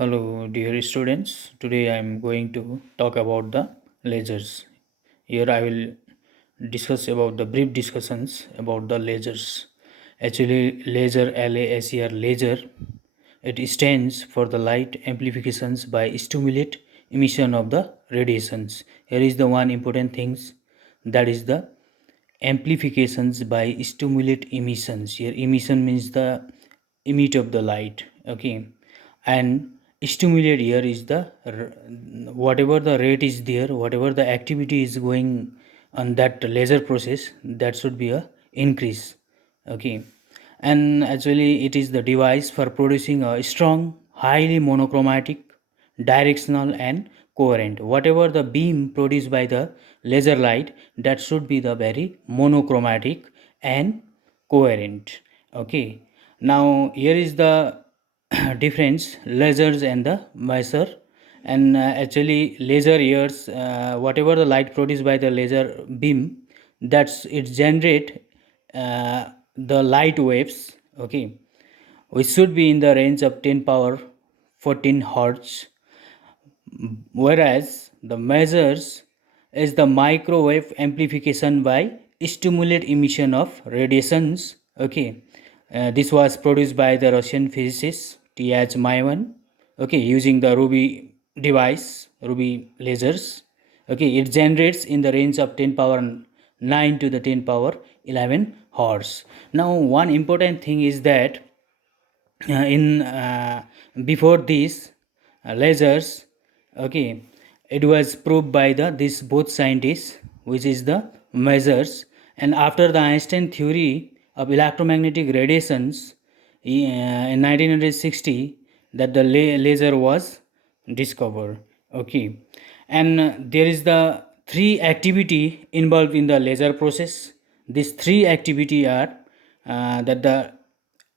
Hello, dear students. Today I am going to talk about the lasers. Here I will discuss about the brief discussions about the lasers. Actually, laser LASER laser. It stands for the light amplifications by stimulate emission of the radiations. Here is the one important things, that is the amplifications by stimulate emissions. Here emission means the emit of the light, okay, and stimulate here is the whatever the rate is there, whatever the activity is going on that laser process, that should be a increase, okay. And actually it is the device for producing a strong, highly monochromatic, directional and coherent. Whatever the beam produced by the laser light, that should be the very monochromatic and coherent, okay. Now here is the difference lasers and the measure. And actually laser ears, whatever the light produced by the laser beam, that's it generate the light waves, okay, which should be in the range of 10 power 14 hertz, whereas the measures is the microwave amplification by stimulate emission of radiations, okay. This was produced by the Russian physicist T.H. Mayan, okay, using the ruby device, ruby lasers, okay. It generates in the range of 10 power 9 to the 10 power 11 hertz. Now one important thing is that in before these lasers, okay, it was proved by the this both scientists, which is the measures. And after the Einstein theory of electromagnetic radiations in 1960, that the laser was discovered, okay. And there is the three activity involved in the laser process. These three activity are that the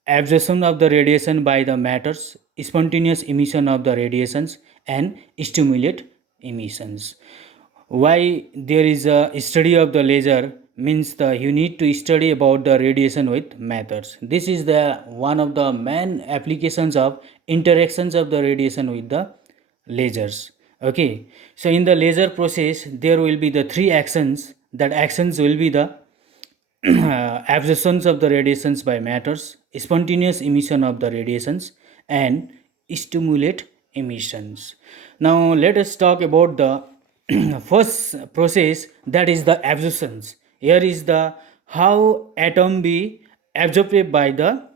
absorption of the radiation by the matters, spontaneous emission of the radiations, and stimulate emissions. Why there is a study of the laser means the you need to study about the radiation with matters. This is the one of the main applications of interactions of the radiation with the lasers, okay. So in the laser process there will be the three actions. That actions will be the absorptions of the radiations by matters, spontaneous emission of the radiations, and stimulate emissions. Now let us talk about the first process, that is the absorptions. Here is the how atom be absorbed by the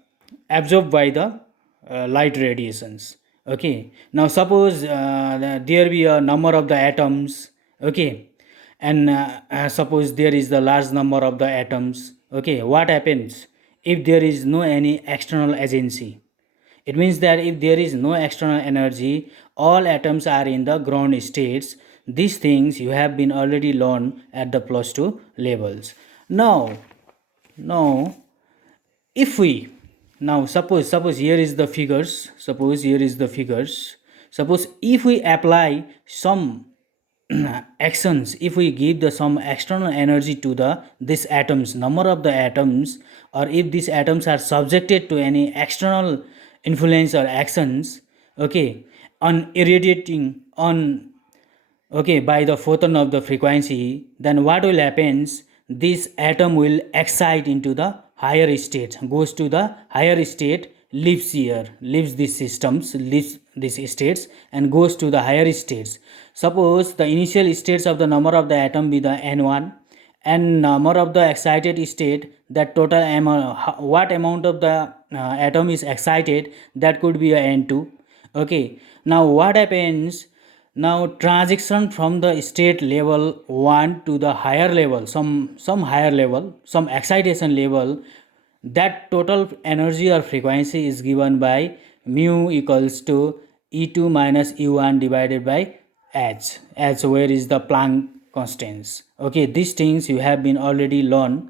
light radiations, okay. Now suppose there be a number of the atoms, okay, and suppose there is the large number of the atoms, okay. What happens if there is no any external agency? It means that if there is no external energy, all atoms are in the ground states. These things you have been already learned at the plus 2 levels. Now if we now suppose here is the figures, suppose if we apply some actions, if we give the some external energy to the this atoms, number of the atoms, or if these atoms are subjected to any external influence or actions, okay, on irradiating on, okay, by the photon of the frequency, then what will happens, this atom will excite into the higher state, goes to the higher state, leaves here, leaves these systems, leaves these states and goes to the higher states. Suppose the initial states of the number of the atom be the n1 and number of the excited state, that total amount, what amount of the atom is excited, that could be a n2, okay. Now what happens, now transition from the state level 1 to the higher level, some higher level, some excitation level, that total energy or frequency is given by mu equals to E2 minus E1 divided by H. H where is the Planck constants, okay. These things you have been already learned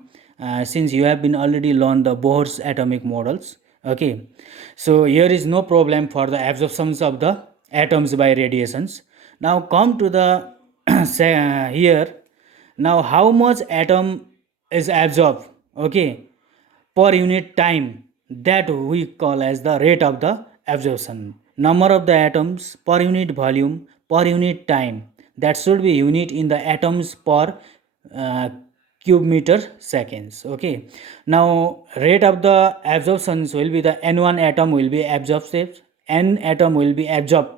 since you have been already learned the Bohr's atomic models, okay. So here is no problem for the absorptions of the atoms by radiations. Now come to the here. Now how much atom is absorbed, okay, per unit time, that we call as the rate of the absorption. number of the atoms per unit volume per unit time. That should be unit in the atoms per uh, cube meter seconds. Okay, now rate of the absorptions will be the n1 atom will be absorbed, n atom will be absorbed,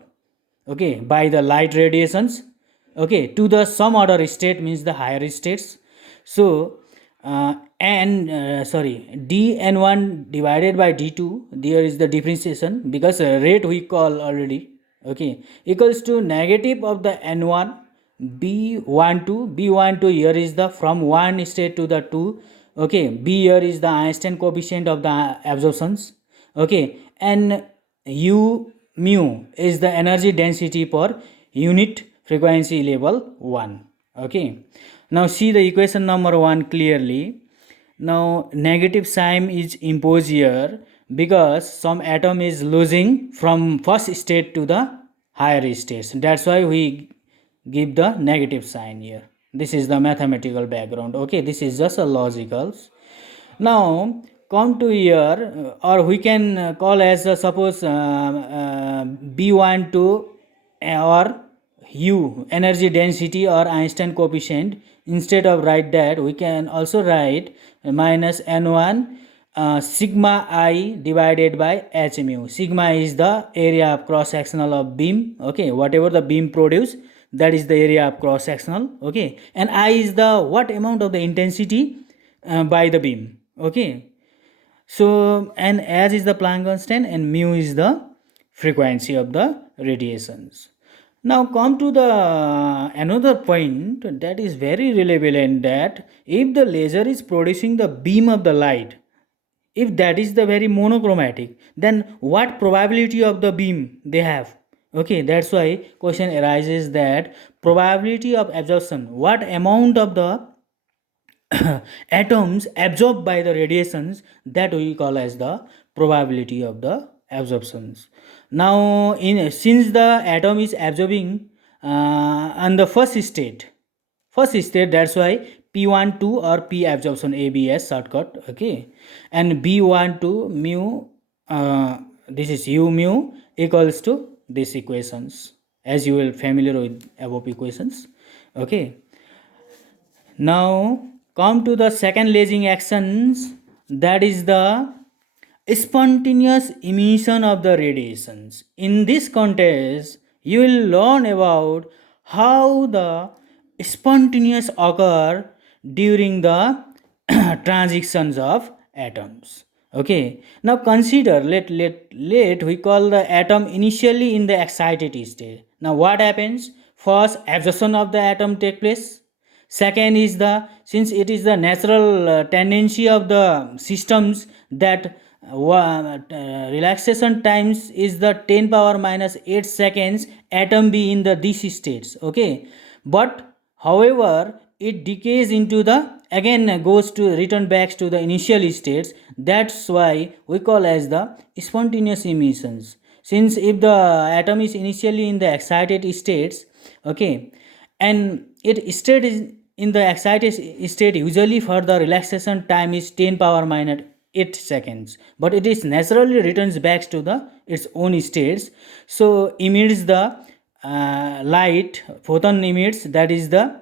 okay, by the light radiations, okay, to the some other state means the higher states. So dn1 divided by d2, there is the differentiation because rate we call already, okay, equals to negative of the n1 b12 here is the from one state to the two, okay, b here is the Einstein coefficient of the absorptions, okay, and u mu is the energy density per unit frequency level 1. Okay, now see the equation number 1 clearly. Now negative sign is imposed here because some atom is losing from first state to the higher states. That's why we give the negative sign here. This is the mathematical background. Okay, this is just a logical. Now come to here, or we can call as suppose b12 or u energy density or Einstein coefficient. Instead of write that, we can also write minus n1 sigma I divided by h mu. Sigma is the area of cross sectional of beam, okay, whatever the beam produce, that is the area of cross sectional, okay, and I is the what amount of the intensity by the beam, okay. So and as is the Planck constant and mu is the frequency of the radiations. Now come to the another point that is very relevant, that if the laser is producing the beam of the light, if that is the very monochromatic, then what probability of the beam they have? Okay, that's why question arises that probability of absorption, what amount of the atoms absorbed by the radiations, that we call as the probability of the absorptions. Now since the atom is absorbing on the first state, that's why p12 or p absorption abs shortcut, okay, and b12 mu this is u mu equals to these equations, as you will familiar with above equations, okay. Now come to the second lasing actions, that is the spontaneous emission of the radiations. In this context, you will learn about how the spontaneous occur during the transitions of atoms. Okay, now consider, let we call the atom initially in the excited state. Now what happens? First, absorption of the atom take place. Second is the, since it is the natural tendency of the systems that relaxation times is the 10 power minus 8 seconds atom be in the these states, okay, but however it decays into the again goes to return back to the initial states. That's why we call as the spontaneous emissions. Since if the atom is initially in the excited states, okay, and it state is in the excited state, usually for the relaxation time is 10 power minus 8 seconds, but it is naturally returns back to the its own states, so emits the light photon emits, that is the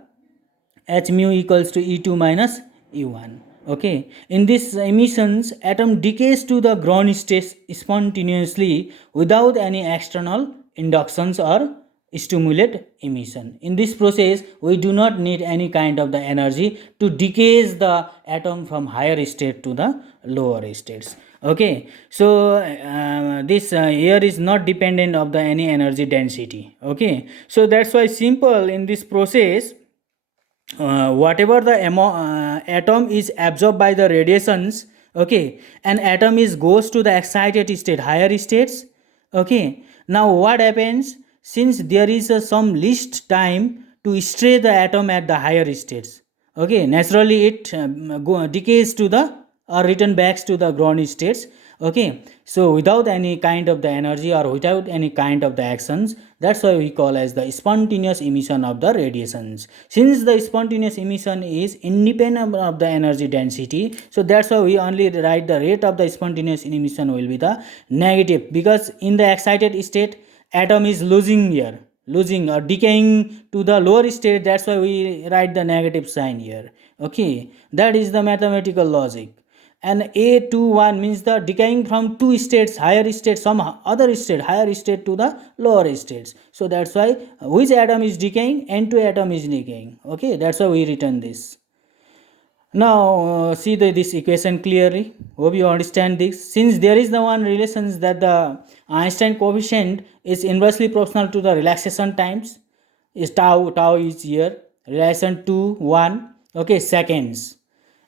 h mu equals to E2 minus E1. Okay, in this emissions, atom decays to the ground state spontaneously without any external inductions or stimulate emission. In this process, we do not need any kind of the energy to decay the atom from higher state to the lower states. Okay, so this here is not dependent of the any energy density. Okay, so that's why simple in this process, whatever the atom is absorbed by the radiations, okay, and atom is goes to the excited state, higher states, okay. Now what happens, since there is some least time to stay the atom at the higher states, okay, naturally it decays to the or return back to the ground states, Okay, so without any kind of the energy or without any kind of the actions, that's why we call as the spontaneous emission of the radiations. Since the spontaneous emission is independent of the energy density, so that's why we only write the rate of the spontaneous emission will be the negative, because in the excited state atom is losing here, losing or decaying to the lower state. That's why we write the negative sign here. Okay, that is the mathematical logic. And A21 means the decaying from two states, higher state, some other state, higher state to the lower states. So that's why which atom is decaying? N2 atom is decaying. Okay, that's why we written this. Now see this equation clearly. Hope you understand this. Since there is the one relation that the Einstein coefficient is inversely proportional to the relaxation times, is tau is here, relation to 1, okay, seconds.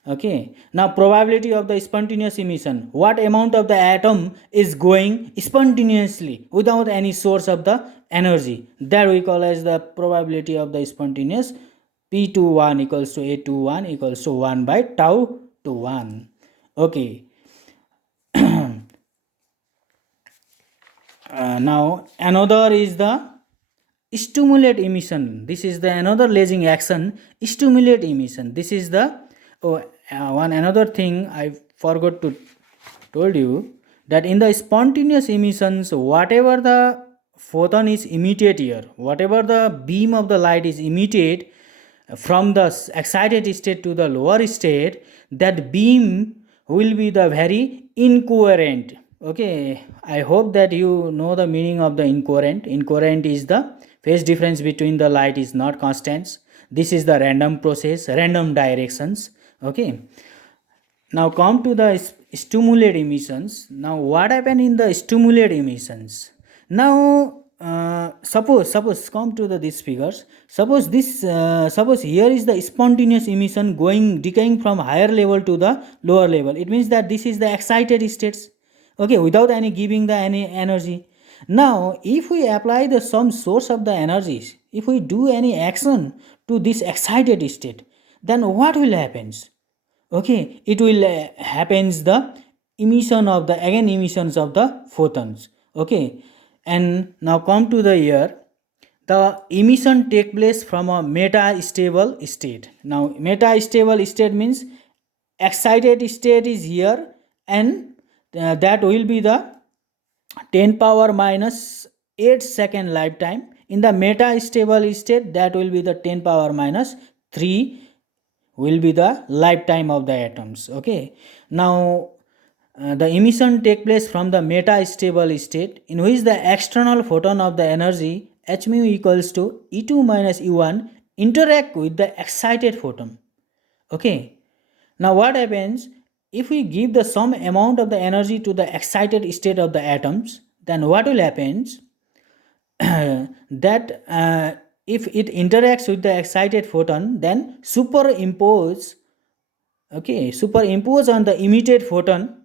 Okay, now probability of the spontaneous emission, what amount of the atom is going spontaneously without any source of the energy, that we call as the probability of the spontaneous. P21 equals to A21 equals to 1 by tau to 1. Okay, now another is the stimulate emission. This is the another lasing action, stimulate emission. This is the one another thing I forgot to told you, that in the spontaneous emissions, whatever the photon is emitted here, whatever the beam of the light is emitted from the excited state to the lower state, that beam will be the very incoherent. Okay, I hope that you know the meaning of the incoherent. Incoherent is the phase difference between the light is not constants. This is the random process, random directions. Okay, now come to the stimulate emissions. Now what happened in the stimulate emissions? Now suppose come to these figures. Suppose here is the spontaneous emission going decaying from higher level to the lower level. It means that this is the excited states. Okay, without any giving the any energy. Now if we apply the some source of the energies, if we do any action to this excited state, then what will happens? Okay, it will happens the emission of the emissions of the photons. Okay, and now come to the here, the emission take place from a meta stable state. Now meta stable state means excited state is here, and that will be the 10 power minus 8 second lifetime. In the meta stable state, that will be the 10 power minus 3 will be the lifetime of the atoms. Okay, now the emission take place from the meta stable state, in which the external photon of the energy h mu equals to E2 minus E1 interact with the excited photon. Okay, now what happens if we give the some amount of the energy to the excited state of the atoms, then what will happen? That if it interacts with the excited photon, then superimpose on the emitted photon.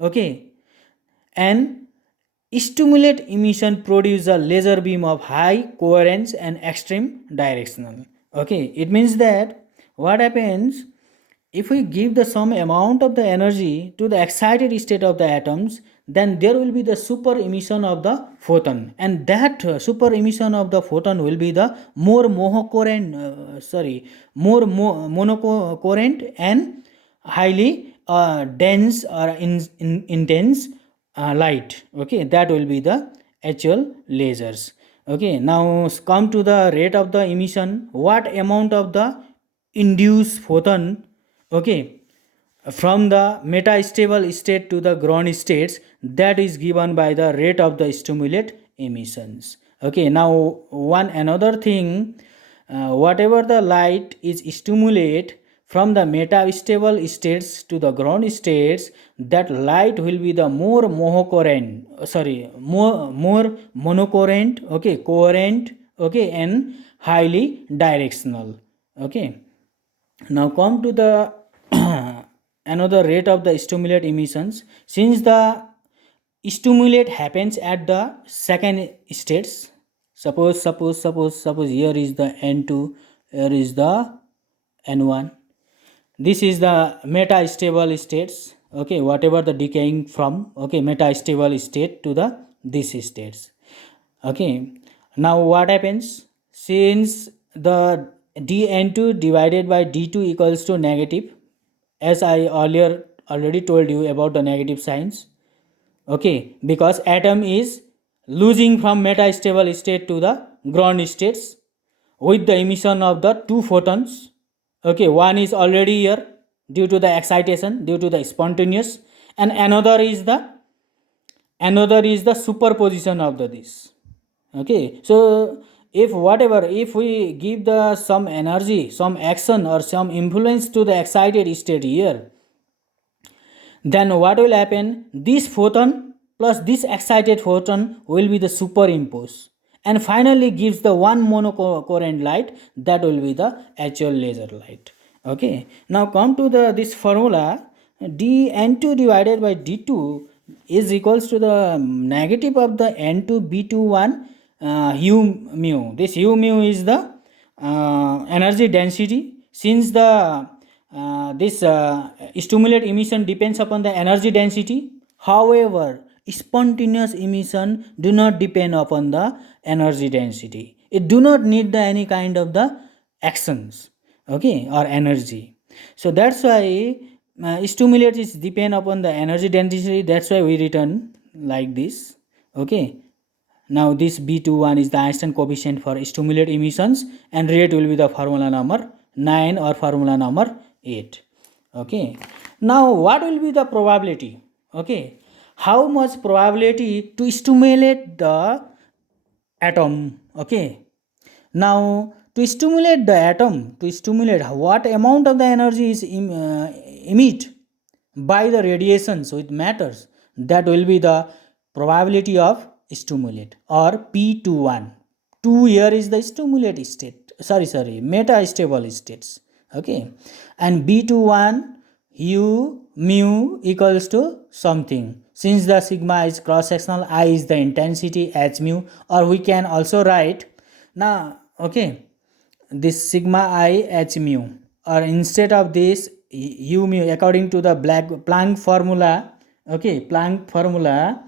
Okay, and stimulate emission produce a laser beam of high coherence and extreme directional. Okay, it means that what happens if we give the some amount of the energy to the excited state of the atoms, then there will be the super emission of the photon, and that super emission of the photon will be the more monocoherent and highly dense or intense light. Okay, that will be the actual lasers. Okay, now come to the rate of the emission. What amount of the induced photon, okay, from the metastable state to the ground states, that is given by the rate of the stimulate emissions. Okay, now one another thing, whatever the light is stimulate from the metastable states to the ground states, that light will be the more monocoherent, okay, coherent, okay, and highly directional. Okay, now come to the another rate of the stimulate emissions. Since the stimulate happens at the second states, suppose here is the n2, here is the n1, this is the meta stable states. okay, whatever the decaying from, okay, metastable state to the these states. Okay, now what happens, since the dn2 divided by d2 equals to negative, as I earlier already told you about the negative signs, okay, because atom is losing from metastable state to the ground states with the emission of the two photons, okay, one is already here due to the excitation, due to the spontaneous, and another is the superposition of the this. Okay, so if we give the some energy, some action or some influence to the excited state here, then what will happen, this photon plus this excited photon will be the superimpose and finally gives the one monocurrent light, that will be the actual laser light. Okay, now come to the this formula, dn2 divided by d2 is equals to the negative of the n2b21 u mu. This u mu is the energy density, since the this stimulate emission depends upon the energy density. However, spontaneous emission do not depend upon the energy density. It do not need the any kind of the actions, okay, or energy. So that's why stimulate is depend upon the energy density. That's why we written like this. Okay, now this B21 is the Einstein coefficient for stimulate emissions, and rate will be the formula number 9 or formula number 8. Okay, now what will be the probability? Okay, how much probability to stimulate the atom? Okay, now to stimulate the atom, to stimulate what amount of the energy is emit by the radiations with matters, that will be the probability of stimulate, or p21. 2 here is the stimulate state, sorry metastable states. Okay, and b21 u mu equals to something, since the sigma is cross sectional, I is the intensity, h mu, or we can also write now, okay, this sigma I h mu, or instead of this u mu, according to the Planck formula, okay, Planck formula,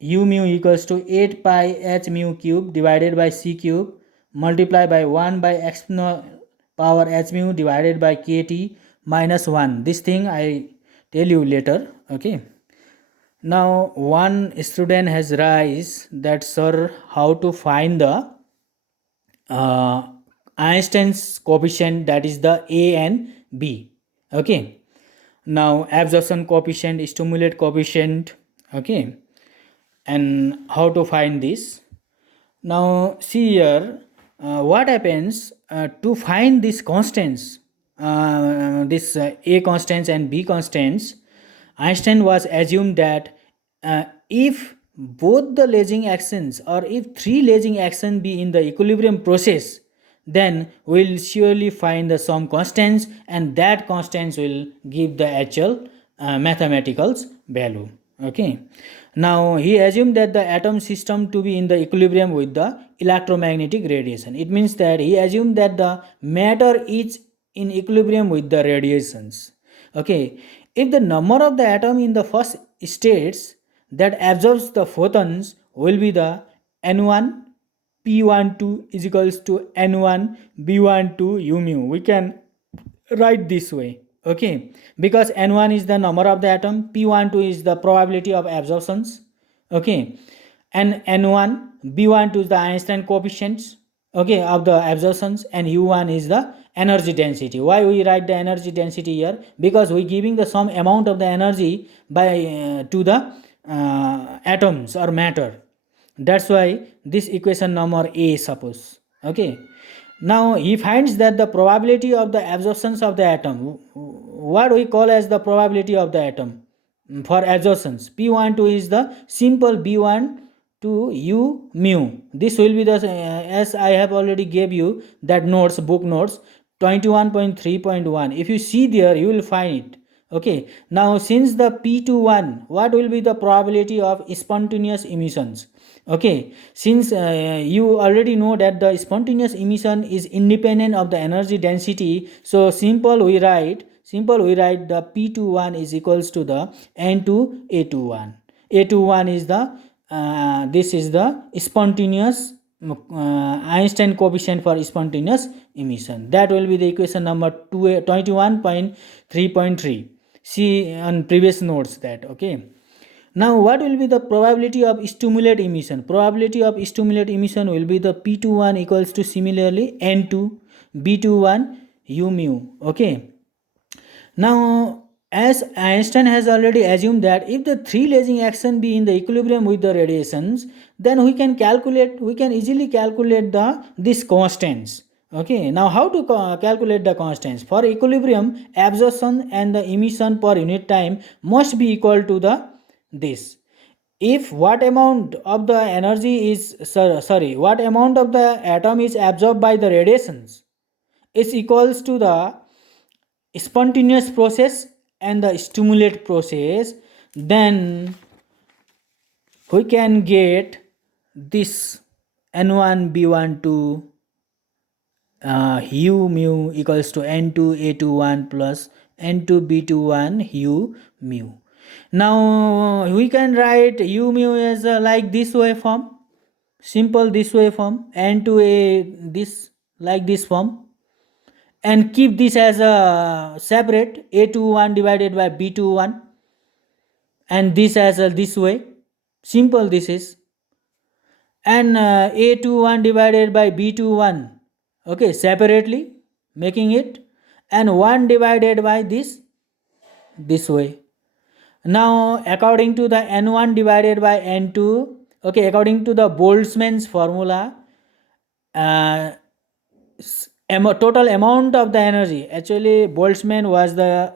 u mu equals to 8 pi h mu cube divided by c cube multiplied by 1 by exponential power h mu divided by kt minus 1. This thing I tell you later. Okay, now one student has raised that, sir, how to find the Einstein's coefficient, that is the A and B. Okay, now absorption coefficient, stimulate coefficient. Okay, and how to find this? Now see here, what happens to find these constants, this A constants and B constants. Einstein was assumed that if both the lasing actions, or if three lasing actions be in the equilibrium process, then we'll surely find the some constants, and that constants will give the actual mathematical value. Okay, now he assumed that the atom system to be in the equilibrium with the electromagnetic radiation. It means that he assumed that the matter is in equilibrium with the radiations. Okay, if the number of the atom in the first states that absorbs the photons will be the n1 p12 is equals to n1 b12 u mu, we can write this way. Okay, because n1 is the number of the atom, p12 is the probability of absorptions. Okay, and n1 b12 is the Einstein coefficients, okay, of the absorptions, and u1 is the energy density. Why we write the energy density here? Because we giving the some amount of the energy by to the atoms or matter. That's why this equation number A, suppose. Okay, now he finds that the probability of the absorptions of the atom, what we call as the probability of the atom for absorptions, p12 is the simple b1 to u mu. This will be the as I have already gave you that notes, book notes 21.3.1. if you see there, you will find it. Okay, now since the p21, what will be the probability of spontaneous emissions? Okay, since you already know that the spontaneous emission is independent of the energy density, so simple we write Simple, we write the P21 is equals to the N2A21. A21 is the this is the spontaneous Einstein coefficient for spontaneous emission. That will be the equation number 21.3.3. See on previous notes that. Okay. Now what will be the probability of stimulate emission? Probability of stimulate emission will be the P21 equals to similarly N2 B21 U mu. Okay. Now, as Einstein has already assumed that if the three lasing action be in the equilibrium with the radiations, then we can easily calculate these constants. Okay, now how to calculate the constants? For equilibrium, absorption and the emission per unit time must be equal to this. If what amount of the energy is what amount of the atom is absorbed by the radiations is equals to the spontaneous process and the stimulate process, then we can get this N1 B12 U mu equals to N2 A21 plus N2 B21 U mu. Now we can write U mu as like this waveform, simple this waveform, N2 A this like this form, and keep this as a separate A21 divided by B21, and this as a this way, simple this is, and A21 divided by B21, okay, separately making it, and 1 divided by this way. Now according to the N1 divided by N2, okay, according to the Boltzmann's formula, total amount of the energy, actually Boltzmann was the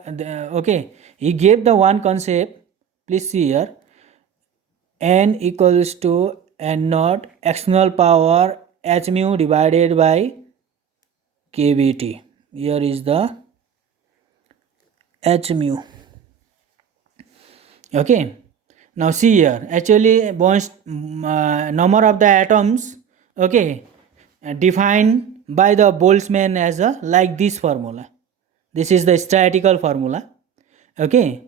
okay, he gave the one concept, please see here, N equals to N naught external power H mu divided by kBT. Here is the H mu. Okay, now see here, actually number of the atoms, okay, defined by the Boltzmann as a like this formula. This is the statistical formula. Okay,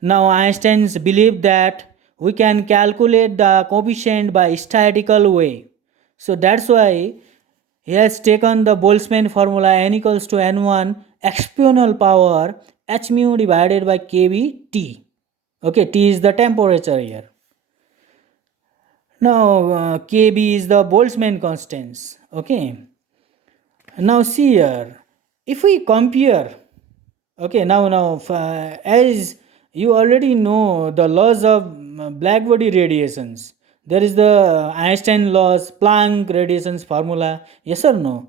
now Einstein's believed that we can calculate the coefficient by statistical way, so that's why he has taken the Boltzmann formula N equals to N1 exponential power H mu divided by kBT. Okay, T is the temperature here. Now kB is the Boltzmann constants. Okay, now see here, if we compare, okay, now as you already know the laws of black body radiations, there is the Einstein laws, Planck radiations formula, yes or no?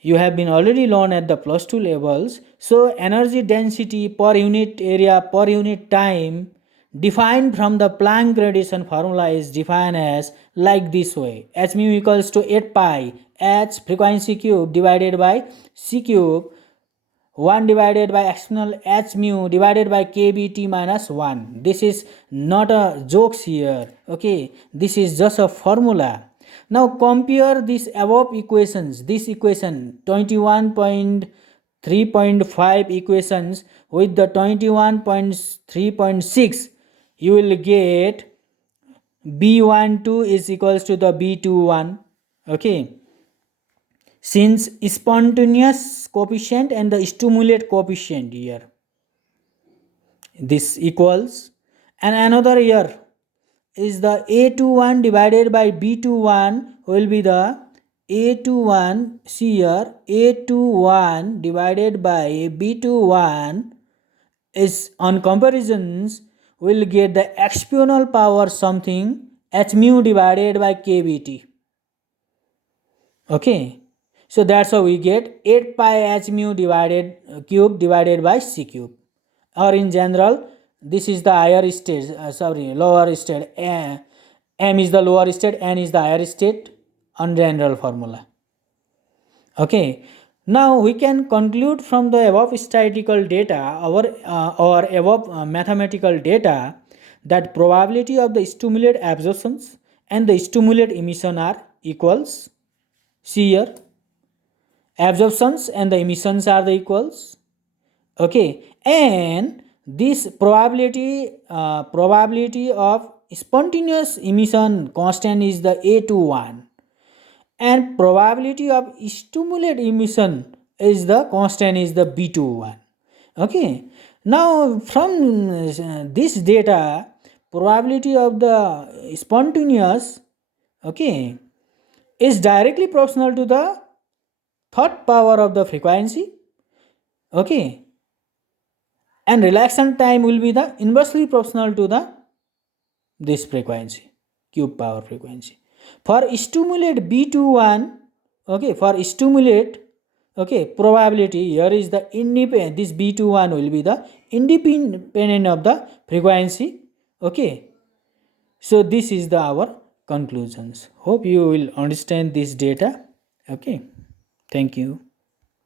You have been already learned at the plus 2 levels. So energy density per unit area per unit time defined from the Planck radiation formula is defined as like this way: H mu equals to 8 pi H frequency cube divided by C cube 1 divided by external H mu divided by kBT minus 1. This is not a jokes here. Okay, this is just a formula. Now compare these above equations, this equation 21.3.5 equations with the 21.3.6. You will get B12 is equals to the B21. Okay, since spontaneous coefficient and the stimulate coefficient here, this equals, and another here is the A21 divided by B21 will be the A21, see here, A21 divided by B21 is on comparisons will get the exponential power something H mu divided by kBT. Okay, so that's how we get 8 pi H mu divided cube divided by C cube, or in general this is the higher state, lower state. M is the lower state, N is the higher state on general formula. Okay, now we can conclude from the above statistical data or above mathematical data that probability of the stimulate absorptions and the stimulate emission are equals. See here, absorptions and the emissions are the equals. Okay, and this probability of spontaneous emission constant is the A21, and probability of stimulate emission is the constant is the B21. Okay, now from this data, probability of the spontaneous, okay, is directly proportional to the third power of the frequency. Okay, and relaxation time will be the inversely proportional to the this frequency, cube power frequency. For stimulate B21, okay, for stimulate, okay, probability here is the independent, this B21 will be the independent of the frequency. Okay, so this is the our conclusions. Hope you will understand this data. Okay, thank you.